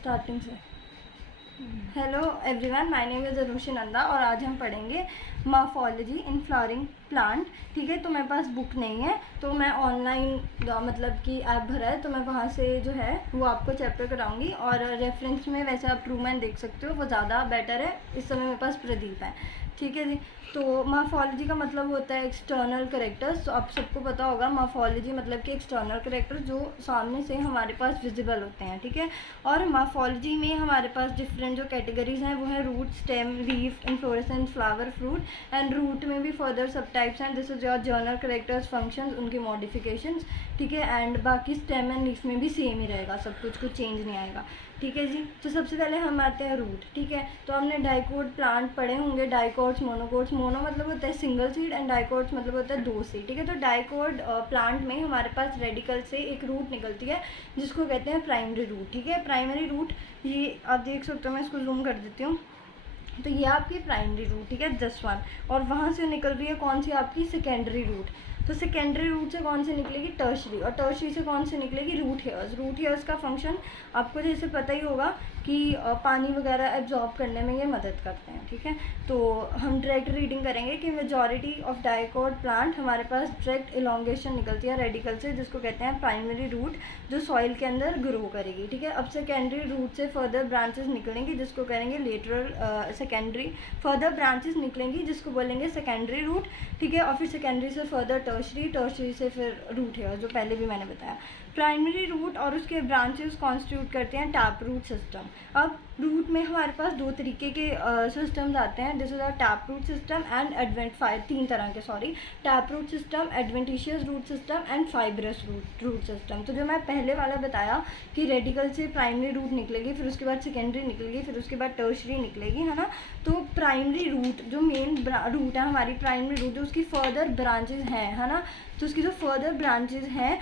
Starting से। Hello everyone, my name is Anushi Nanda और आज हम पढ़ेंगे मॉर्फोलॉजी इन फ्लावरिंग प्लांट। ठीक है, तो मेरे पास बुक नहीं है तो मैं ऑनलाइन मतलब कि ऐप भरा है तो मैं वहाँ से जो है वो आपको चैप्टर कराऊंगी। और रेफरेंस में वैसे आप ट्रूमैन देख सकते हो, वो ज़्यादा बेटर है। इस समय मेरे पास प्रदीप है। ठीक है जी। तो मॉर्फोलॉजी का मतलब होता है एक्सटर्नल कैरेक्टर्स। तो आप सबको पता होगा मॉर्फोलॉजी मतलब कि एक्सटर्नल कैरेक्टर जो सामने से हमारे पास विजिबल होते हैं। ठीक है, और मॉर्फोलॉजी में हमारे पास डिफरेंट जो कैटेगरीज हैं वो है root, stem, leaf, inflorescence, flower, fruit. And root में भी फर्दर सब टाइप्स हैं, this is your general characters, functions, उनके मॉडिफिकेशंस। ठीक है, एंड बाकी स्टेम एंड लीफ में भी सेम ही रहेगा, सब कुछ चेंज नहीं आएगा। ठीक है जी। तो सबसे पहले हम आते हैं रूट। ठीक है, तो हमने डाइकोट प्लांट पढ़े होंगे, डाइकोट्स, मोनोकोट्स। मोनो मतलब होता है सिंगल सीड एंड डाइकोट्स मतलब होता है दो सीड। ठीक है, तो डाइकोट प्लांट में हमारे पास रेडिकल से एक रूट निकलती है जिसको कहते हैं प्राइमरी रूट। ठीक है, प्राइमरी रूट ये आप देख सकते हो, मैं इसको जूम कर देती हूँ। तो ये आपकी प्राइमरी रूट, ठीक है, जस्ट वन। और वहाँ से निकल रही है कौन सी, आपकी सेकेंडरी रूट। तो सेकेंडरी रूट से कौन से निकलेगी, टर्शरी। और टर्शरी से कौन से निकलेगी, रूट हेयर्स। रूट हेयर्स का फंक्शन आपको जैसे पता ही होगा कि पानी वगैरह एब्जॉर्ब करने में ये मदद करते हैं। ठीक है, तो हम डायरेक्ट रीडिंग करेंगे कि मेजॉरिटी ऑफ डाइकोट प्लांट हमारे पास डायरेक्ट इलोंगेशन निकलती है रेडिकल से, जिसको कहते हैं प्राइमरी रूट, जो सॉइल के अंदर ग्रो करेगी। ठीक है, अब सेकेंडरी रूट से फर्दर ब्रांचेस निकलेंगी जिसको करेंगे लेटरल सेकेंडरी। फर्दर ब्रांचेस निकलेंगी जिसको बोलेंगे सेकेंडरी रूट। ठीक है, और फिर सेकेंडरी से फर्दर टर्शरी, टर्शरी से फिर रूट हेयर, जो पहले भी मैंने बताया। प्राइमरी रूट और उसके ब्रांचेस कॉन्स्टिट्यूट करते हैं टैप रूट सिस्टम। अब रूट में हमारे पास दो तरीके के सिस्टम्स आते हैं, this is a tap root system and तीन तरह के, sorry, tap root system, adventitious root system and fibrous root system. तो जो मैं पहले वाला बताया कि रेडिकल से प्राइमरी रूट निकलेगी, फिर उसके बाद सेकेंडरी निकलेगी, फिर उसके बाद टर्शरी निकलेगी, है ना। तो प्राइमरी रूट जो मेन रूट है हमारी, प्राइमरी रूट जो उसकी फर्दर ब्रांचेज हैं, है ना, तो उसकी जो फर्दर ब्रांचेज हैं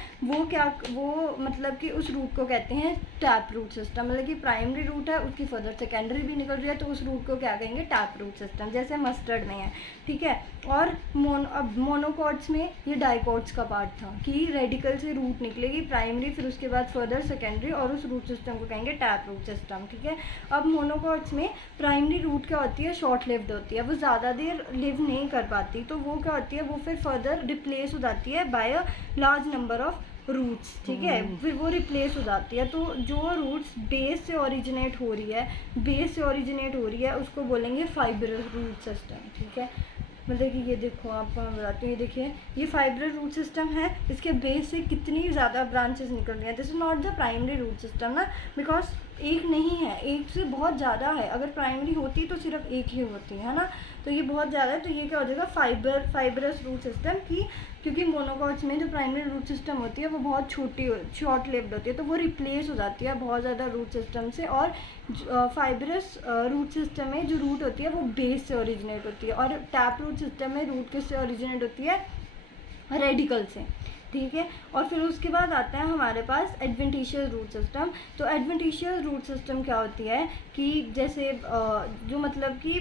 वो मतलब कि उस रूट को कहते हैं टैप रूट सिस्टम। मतलब कि प्राइमरी रूट है, उसकी फर्दर सेकेंडरी भी निकल रही है, तो उस रूट को क्या कहेंगे, टैप रूट सिस्टम, जैसे मस्टर्ड में है। ठीक है, और अब मोनोकॉट्स में ये डाइकोट्स का पार्ट था कि रेडिकल से रूट निकलेगी प्राइमरी, फिर उसके बाद फर्दर सेकेंडरी, और उस रूट सिस्टम को कहेंगे टैप रूट सिस्टम। ठीक है, अब मोनोकॉट्स में प्राइमरी रूट क्या होती है, शॉर्ट लिव्ड होती है, वो ज़्यादा देर लिव नहीं कर पाती, तो वो क्या होती है, वो फिर फर्दर रिप्लेस हो जाती है by a large number of roots. ठीक है, फिर वो रिप्लेस हो जाती है। तो जो रूट्स बेस से ओरिजिनेट हो रही है उसको बोलेंगे फाइब्रस रूट सिस्टम। ठीक है, मतलब कि ये देखो, आपको मैं बताती हूँ, ये देखिए, ये फाइब्रस रूट सिस्टम है, इसके बेस से कितनी ज़्यादा ब्रांचेस निकल रही हैं। This is not the primary root system ना, बिकॉज एक नहीं है, एक से बहुत ज़्यादा है। अगर प्राइमरी होती तो सिर्फ एक ही होती है ना, तो ये बहुत ज़्यादा है। तो ये क्या हो जाएगा, फाइब्रस रूट सिस्टम की, क्योंकि मोनोकॉट्स में जो प्राइमरी रूट सिस्टम होती है वो बहुत शॉर्ट लिव्ड होती है, तो वो रिप्लेस हो जाती है बहुत ज़्यादा रूट सिस्टम से। और फाइब्रस रूट सिस्टम में जो रूट होती है वो बेस से ओरिजिनेट होती है, और टैप रूट सिस्टम में रूट किससे ओरिजिनेट होती है, रेडिकल से। ठीक है, और फिर उसके बाद आता है हमारे पास एडवेंटिशियस रूट सिस्टम। तो एडवेंटिशियस रूट सिस्टम क्या होती है कि जैसे जो मतलब कि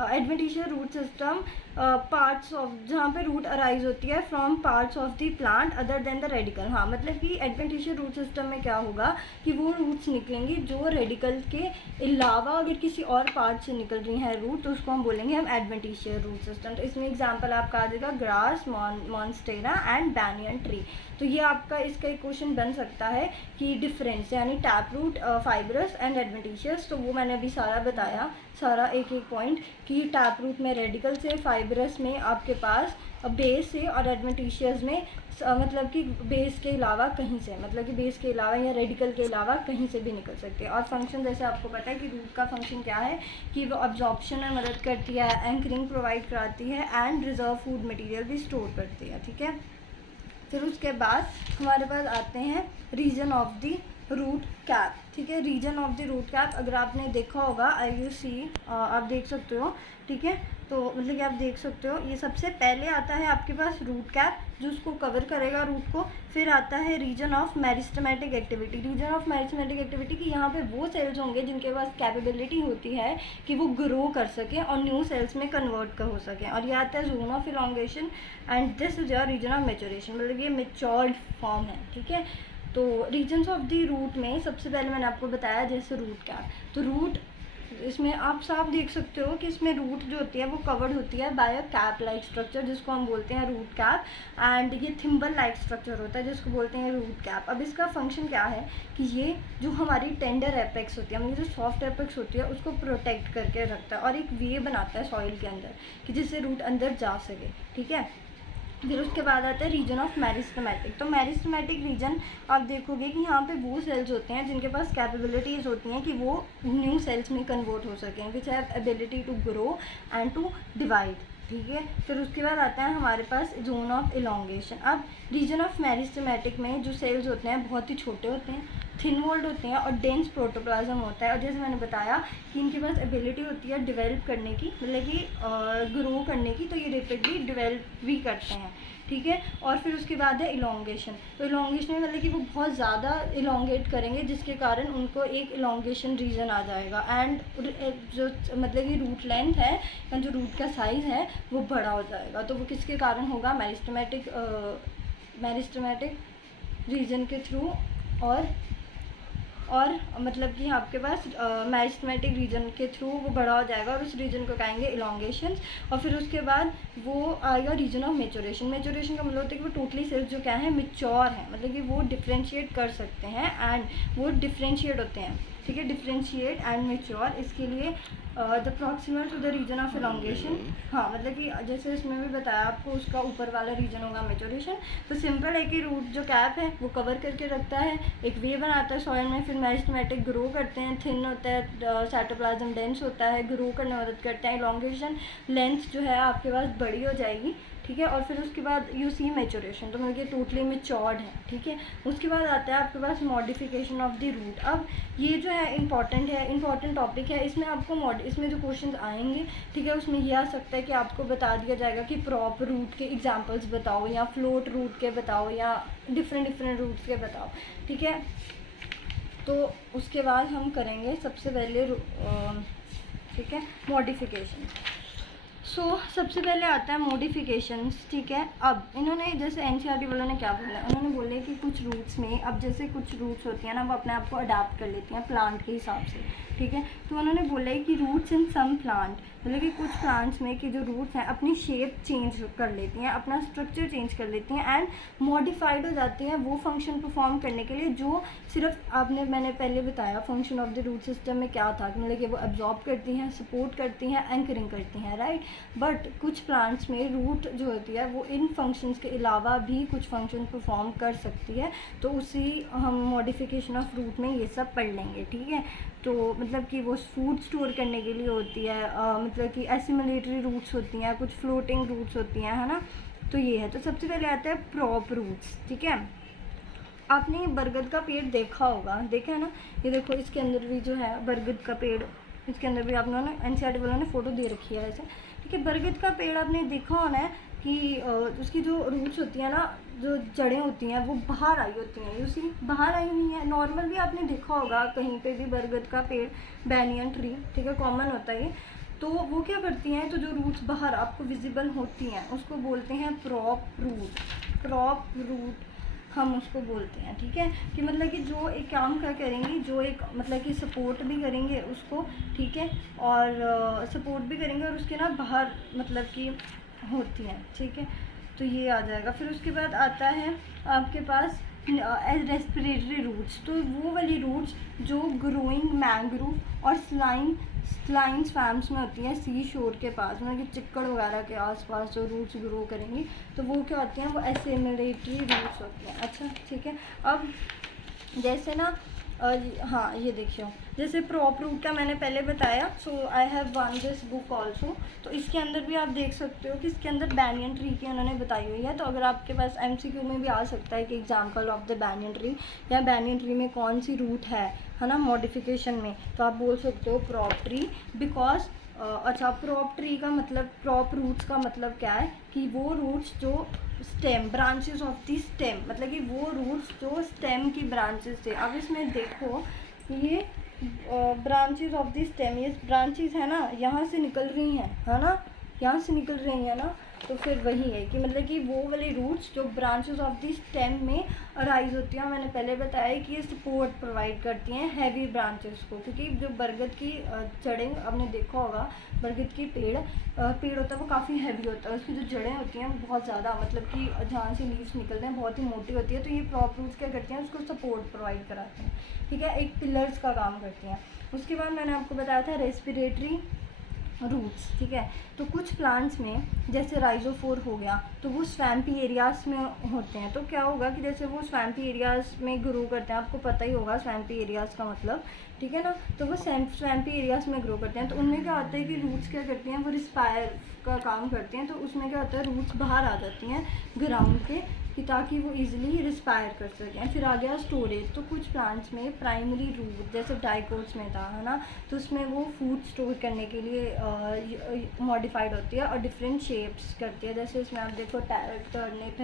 adventitious root system parts of, जहाँ पे रूट अराइज होती है from parts of the plant other than the radical. हाँ, मतलब कि एडवेंटिशियस रूट सिस्टम में क्या होगा कि वो रूट्स निकलेंगी जो रेडिकल के अलावा अगर किसी और पार्ट से निकल रही हैं रूट, तो उसको हम बोलेंगे हम एडवेंटिशियस रूट सिस्टम। तो इसमें एग्जाम्पल आपका आ जाएगा grass, monstera and banyan tree. तो ये आपका इसका एक क्वेश्चन बन सकता है कि डिफरेंस, यानी tap root, fibrous and adventitious. तो वो मैंने अभी सारा बताया, सारा एक एक पॉइंट, कि टैप रूट में रेडिकल से, फाइब्रस में आपके पास बेस से, और एडवेंटिशियस में मतलब कि बेस के अलावा कहीं से, मतलब कि बेस के अलावा या रेडिकल के अलावा कहीं से भी निकल सकती है। और फंक्शन जैसे आपको पता है कि रूट का फंक्शन क्या है कि वो अब्जॉर्प्शन में मदद करती है, एंकरिंग प्रोवाइड कराती है, एंड रिजर्व फूड मटेरियल भी स्टोर करती है। ठीक है, फिर उसके बाद हमारे पास आते हैं region of the root cap. ठीक है, region of the root cap अगर आपने देखा होगा, आई यू सी, आप देख सकते हो। ठीक है, तो मतलब कि आप देख सकते हो, ये सबसे पहले आता है आपके पास रूट कैप जो उसको कवर करेगा रूट को। फिर आता है region of meristematic activity. Region of meristematic activity कि यहाँ पे वो सेल्स होंगे जिनके पास कैपेबिलिटी होती है कि वो ग्रो कर सकें और न्यू सेल्स में कन्वर्ट हो सकें। और ये आता है zone of elongation, and this is your region of maturation, मतलब ये मेच्योर्ड फॉर्म है। ठीक है, तो रीजन्स ऑफ द रूट में सबसे पहले मैंने आपको बताया जैसे रूट कैप, तो रूट इसमें आप साफ देख सकते हो कि इसमें रूट जो होती है वो कवर्ड होती है by a cap like structure जिसको हम बोलते हैं रूट कैप, एंड ये थिम्बल लाइक स्ट्रक्चर होता है जिसको बोलते हैं रूट कैप। अब इसका फंक्शन क्या है कि ये जो हमारी टेंडर एपेक्स होती है, मतलब जो सॉफ्ट एपेक्स होती है उसको प्रोटेक्ट करके रखता है और एक वे बनाता है सॉइल के अंदर कि जिससे रूट अंदर जा सके, ठीक है। फिर उसके बाद आता है रीजन ऑफ मेरिस्टेमेटिक। तो मेरिस्टेमेटिक रीजन आप देखोगे कि यहाँ पे वो सेल्स होते हैं जिनके पास कैपेबिलिटीज़ होती हैं कि वो न्यू सेल्स में कन्वर्ट हो सकें, which have ability to grow and to divide, ठीक है। फिर उसके बाद आता है हमारे पास जोन ऑफ इलोंगेशन। अब रीजन ऑफ मेरिस्टेमेटिक में जो सेल्स होते हैं बहुत ही छोटे होते हैं, थिन वॉल्ड होते हैं और डेंस प्रोटोप्लाज्म होता है, और जैसे मैंने बताया कि इनके पास एबिलिटी होती है डेवलप करने की, मतलब कि ग्रो करने की, तो ये रेपिडली डेवलप भी करते हैं, ठीक है। और फिर उसके बाद है इलोंगेशन। तो इलोंगेशन में मतलब कि वो बहुत ज़्यादा इलोंगेट करेंगे जिसके कारण उनको एक इलोंगेशन रीजन आ जाएगा, एंड जो मतलब कि रूट लेंथ है या जो रूट का साइज़ है वो बड़ा हो जाएगा। तो वो किसके कारण होगा? मेरिस्टेमेटिक रीजन के थ्रू, और मतलब कि आपके पास मेरिस्टेमेटिक रीजन के थ्रू वो बड़ा हो जाएगा और उस रीजन को कहेंगे इलोंगेशन। और फिर उसके बाद वो आएगा रीजन ऑफ मेचोरेशन। मेचोरेशन का मतलब होता है कि वो टोटली सेल्स जो क्या है मेच्योर है, मतलब कि वो डिफ्रेंशिएट कर सकते हैं एंड वो डिफ्रेंशिएट होते हैं, ठीक है, डिफ्रेंशिएट एंड मेच्योर। इसके लिए the proximal to the region of elongation, हाँ मतलब कि जैसे इसमें भी बताया आपको उसका ऊपर वाला रीजन होगा मेचोरेशन। तो सिंपल है कि रूट जो कैप है वो कवर करके रखता है, एक वे बनाता है सॉइल में, फिर मेरिस्टेमेटिक ग्रो करते हैं, थिन होता है, साइटोप्लाज्म डेंस होता है, ग्रो करने में मदद करते हैं, इलोंगेशन, लेंथ जो है आपके पास बड़ी हो जाएगी, ठीक है। और फिर उसके बाद यू सी मेचोरेशन, तो मतलब ये टोटली मेच्योर्ड है, ठीक है। उसके बाद आता है आपके पास मॉडिफिकेशन ऑफ द रूट। अब ये जो है इंपॉर्टेंट टॉपिक है, इसमें आपको इसमें जो क्वेश्चंस आएंगे, ठीक है, उसमें ये आ सकता है कि आपको बता दिया जाएगा कि प्रॉप रूट के एग्जांपल्स बताओ या फ्लोट रूट के बताओ या डिफरेंट रूट्स के बताओ, ठीक है। तो उसके बाद हम करेंगे सबसे पहले ठीक है मॉडिफिकेशन। सबसे पहले आता है मॉडिफिकेशंस, ठीक है। अब इन्होंने जैसे एनसीईआरटी वालों ने क्या बोला, उन्होंने बोले कि कुछ रूट्स में, अब जैसे कुछ रूट्स होती हैं ना वो अपने आप को अडाप्ट कर लेती हैं प्लांट के हिसाब से, ठीक है। तो उन्होंने बोला है कि रूट्स इन सम प्लांट, मतलब कि कुछ प्लांट्स में कि जो रूट्स हैं अपनी शेप चेंज कर लेती हैं, अपना स्ट्रक्चर चेंज कर लेती हैं एंड मॉडिफाइड हो जाती हैं वो फंक्शन परफॉर्म करने के लिए जो सिर्फ मैंने पहले बताया function of the root system में क्या था, मतलब कि वो एब्जॉर्ब करती हैं, सपोर्ट करती हैं, एंकरिंग करती हैं, राइट। बट कुछ प्लांट्स में रूट जो होती है वो इन फंक्शंस के अलावा भी कुछ फंक्शन परफॉर्म कर सकती है, तो उसी हम मॉडिफिकेशन ऑफ रूट में ये सब पढ़ लेंगे, ठीक है। तो मतलब कि वो फूड स्टोर करने के लिए होती है, मतलब कि एसिमुलेटरी रूट्स होती हैं, कुछ फ्लोटिंग रूट्स होती हैं, है ना। तो ये है। तो सबसे पहले आता है प्रॉप रूट्स, ठीक है। आपने बरगद का पेड़ देखा होगा, देखा है ना, ये देखो इसके अंदर भी जो है बरगद का पेड़, इसके अंदर भी आप लोगों ने एनसीईआरटी वालों ने फ़ोटो दे रखी है वैसे, ठीक है। बरगद का पेड़ आपने देखा होना है कि उसकी जो रूट्स होती हैं ना, जो जड़ें होती हैं वो बाहर आई होती हैं, यूसी बाहर आई हुई हैं। नॉर्मल भी आपने देखा होगा कहीं पे भी बरगद का पेड़, बैनियन ट्री, ठीक है, कॉमन होता है ये। तो वो क्या करती हैं, तो जो रूट्स बाहर आपको विजिबल होती हैं उसको बोलते हैं प्रॉप रूट हम उसको बोलते हैं, ठीक है। कि मतलब कि जो एक काम क्या करेंगी, जो एक मतलब कि सपोर्ट भी करेंगे उसको, ठीक है, और सपोर्ट भी करेंगे और उसके ना बाहर मतलब कि होती हैं, ठीक है। तो ये आ जाएगा। फिर उसके बाद आता है आपके पास रेस्पिरेटरी रूट्स। तो वो वाली रूट्स जो ग्रोइंग मैंग्रोव और स्लाइन स्वैम्स में होती हैं, सी शोर के पास, मतलब कि चिक्कड़ वगैरह के आसपास जो रूट्स ग्रो करेंगी, तो वो क्या होती हैं, वो एसिमुलेटरी रूट्स होती हैं। अच्छा, ठीक है। अब जैसे ना हाँ ये देखिए, जैसे प्रॉप रूट का मैंने पहले बताया, so I have one this book also. तो इसके अंदर भी आप देख सकते हो कि इसके अंदर बैनियन ट्री की उन्होंने बताई हुई है। तो अगर आपके पास एमसीक्यू में भी आ सकता है कि example of the banyan tree, या बैनियन ट्री में कौन सी रूट है ना मॉडिफिकेशन में, तो आप बोल सकते हो प्रॉप ट्री, बिकॉज अच्छा प्रॉप ट्री का मतलब, प्रॉप रूट्स का मतलब क्या है कि वो रूट्स जो stem, branches of the stem, मतलब कि वो रूट्स जो स्टेम की ब्रांचेस थे। अब इसमें देखो ये ब्रांचेस ऑफ दी स्टेम, ये ब्रांचेस है ना यहाँ से निकल रही हैं, है ना, यहाँ से निकल रही है ना, तो फिर वही है कि मतलब कि वो वाली रूट्स जो ब्रांचेस ऑफ द स्टेम में अराइज होती हैं, मैंने पहले बताया कि ये सपोर्ट प्रोवाइड करती हैं हैवी ब्रांचेस को, क्योंकि जो बरगद की जड़ें, आपने देखा होगा बरगद की पेड़ होता है वो काफ़ी हैवी होता है, उसकी जो जड़ें होती हैं वो बहुत ज़्यादा, मतलब कि जहाँ से लीव्स निकलते हैं बहुत ही मोटी होती है, तो ये प्रॉप रूट्स क्या करती हैं, उसको सपोर्ट प्रोवाइड कराते हैं, ठीक है, एक पिलर्स का काम करती हैं। उसके बाद मैंने आपको बताया था रेस्पिरेटरी रूट्स, ठीक है। तो कुछ प्लांट्स में जैसे राइजोफोर हो गया तो वो स्वैम्पी एरियाज़ में होते हैं, तो क्या होगा कि जैसे वो स्वैम्पी एरियाज़ में ग्रो करते हैं, आपको पता ही होगा स्वैम्पी एरियाज़ का मतलब, ठीक है ना, तो वो स्वैम्पी एरियाज़ में ग्रो करते हैं, तो उनमें क्या होता है कि रूट्स क्या करती हैं, वो रिस्पायर का काम करती हैं, तो उसमें क्या होता है रूट्स बाहर आ जाती हैं ग्राउंड के, कि ताकि वो इजीली रिस्पायर कर सकें। फिर आ गया स्टोरेज, तो कुछ प्लांट्स में प्राइमरी रूट जैसे डाइकोट्स में था, है ना, तो उसमें वो फूड स्टोर करने के लिए मॉडिफाइड होती है और डिफरेंट शेप्स करती है, जैसे इसमें आप देखो टर्निप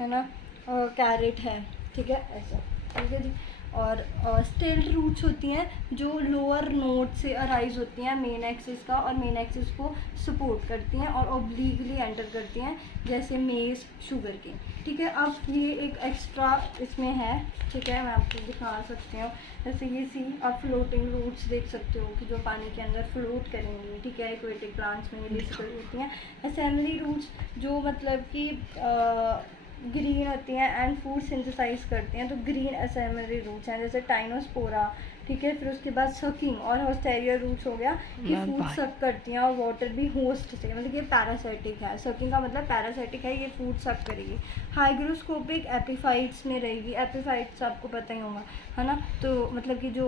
है ना, कैरेट है, ठीक है, ऐसा, ठीक है जी। और स्टेल्ड रूट्स होती हैं जो लोअर नोड से अराइज होती हैं मेन एक्सिस का, और मेन एक्सिस को सपोर्ट करती हैं और ऑब्लिकली एंटर करती हैं, जैसे मेज, शुगर की, ठीक है। अब ये एक एक्स्ट्रा इसमें है, ठीक है, मैं आपको दिखा सकती हूँ, जैसे ये सी आप फ्लोटिंग रूट्स देख सकते हो कि जो पानी के अंदर फ्लोट करेंगी, ठीक है, एक्वेटिक प्लांट्स में ये बेसिकली होती हैं। असेंबली रूट्स जो मतलब कि ग्रीन होती हैं एंड फूड सिंथेसाइज करती हैं, तो ग्रीन असेंबली रूट्स हैं, जैसे टाइनोस्पोरा, ठीक है। फिर उसके बाद सकिंग और होस्टेरिया रूट्स हो गया कि फूड सक करती हैं और वाटर भी होस्ट से, मतलब ये पैरासाइटिक है, सकिंग का मतलब पैरासाइटिक है, ये फूड सक करेगी। हाइग्रोस्कोपिक एपिफाइट्स में रहेगी, एपिफाइट्स आपको पता ही होगा, है ना, तो मतलब कि जो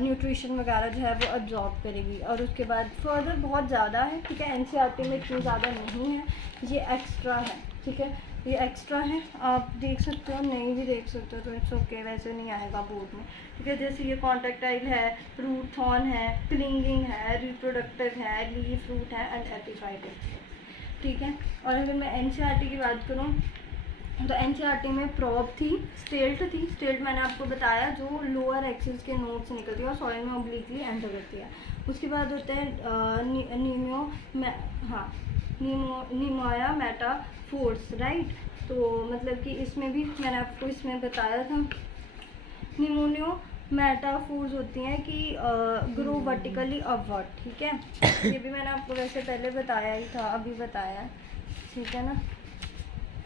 न्यूट्रिशन वगैरह जो है वो अब्जॉर्ब करेगी। और उसके बाद फर्दर बहुत ज़्यादा है, ठीक है, एनसीईआरटी में इतनी ज़्यादा नहीं है, ये एक्स्ट्रा है, ठीक है, ये एक्स्ट्रा है, आप देख सकते हो, नहीं भी देख सकते हो तो इट्स ओके, वैसे नहीं आएगा बोर्ड में, ठीक है। जैसे ये कॉन्ट्रेक्टाइल है, रूट थॉर्न है, क्लिंगिंग है, रिप्रोडक्टिव है, लीफ रूट है एंड एपिफाइटिक है, ठीक है। और अगर मैं एनसीईआरटी की बात करूँ तो एनसीईआरटी में प्रॉप थी, स्टेल्ट मैंने आपको बताया जो लोअर एक्सिस के नोड से निकलती है और सॉइल में ऑब्लिकली एंटर करती है। उसके बाद होते हैं निमोया मेटाफोर्स, राइट, तो मतलब कि इसमें भी मैंने आपको इसमें बताया था, निमोनियो मेटाफोर्स होती हैं कि ग्रो वर्टिकली अपवर्ड, ठीक है, ये भी मैंने आपको वैसे पहले बताया ही था, अभी बताया, ठीक है ना।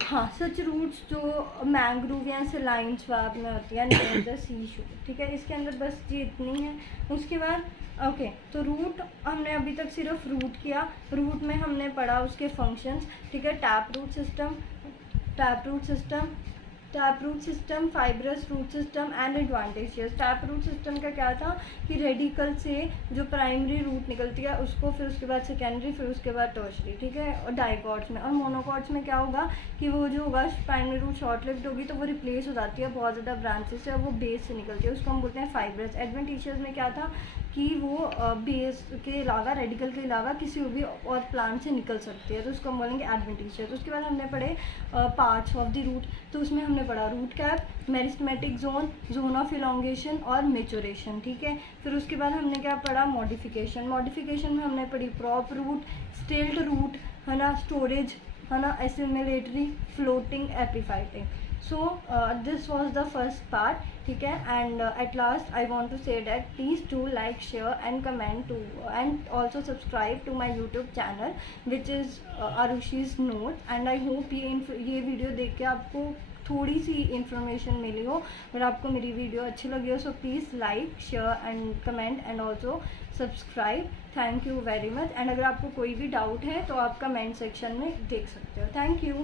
हाँ, सच रूट्स जो मैंग्रोव या सलाइन स्वैप में होती है नियर द सी शोर, ठीक है, इसके अंदर बस ये इतनी है। उसके बाद ओके, तो रूट हमने अभी तक सिर्फ रूट किया, रूट में हमने पढ़ा उसके फंक्शंस, ठीक है, tap root system, fibrous root system and advantages. Tap root system का क्या था कि रेडिकल से जो प्राइमरी रूट निकलती है उसको, फिर उसके बाद सेकेंडरी, फिर उसके बाद टर्शरी, ठीक है, और डाइकॉट्स में। और मोनोकॉट्स में क्या होगा कि वो जो होगा प्राइमरी रूट शॉर्ट लिव्ड होगी तो वो रिप्लेस हो जाती है बहुत ज़्यादा ब्रांचेस से और वो बेस से निकलती है, उसको हम बोलते हैं फाइब्रस। एडवेंटिशियस में क्या था कि वो बेस के अलावा, रेडिकल के अलावा किसी भी और प्लांट से निकल सकती है, तो उसको हम बोलेंगे एडवेंटिशियस। उसके बाद हमने पढ़े पार्ट्स ऑफ द रूट, तो उसमें हमने पढ़ा root cap, meristematic zone of elongation और मेचुरेशन, ठीक है। फिर उसके बाद हमने क्या पढ़ा, मॉडिफिकेशन में हमने पढ़ी प्रॉप रूट, स्टेल्ड रूट, है ना, स्टोरेज, है ना, assimilatory, floating, epiphyting. So this was the first part, ठीक है, and at last I want to say that please do like, share and comment to and also subscribe to my YouTube channel which is Arushi's Notes, and I hope ये video देख के आपको थोड़ी सी information मिली हो। अगर आपको मेरी video अच्छी लगी हो so please like, share and comment and also subscribe. Thank you very much. And अगर आपको कोई भी डाउट है तो आप कमेंट सेक्शन में देख सकते हो। Thank you.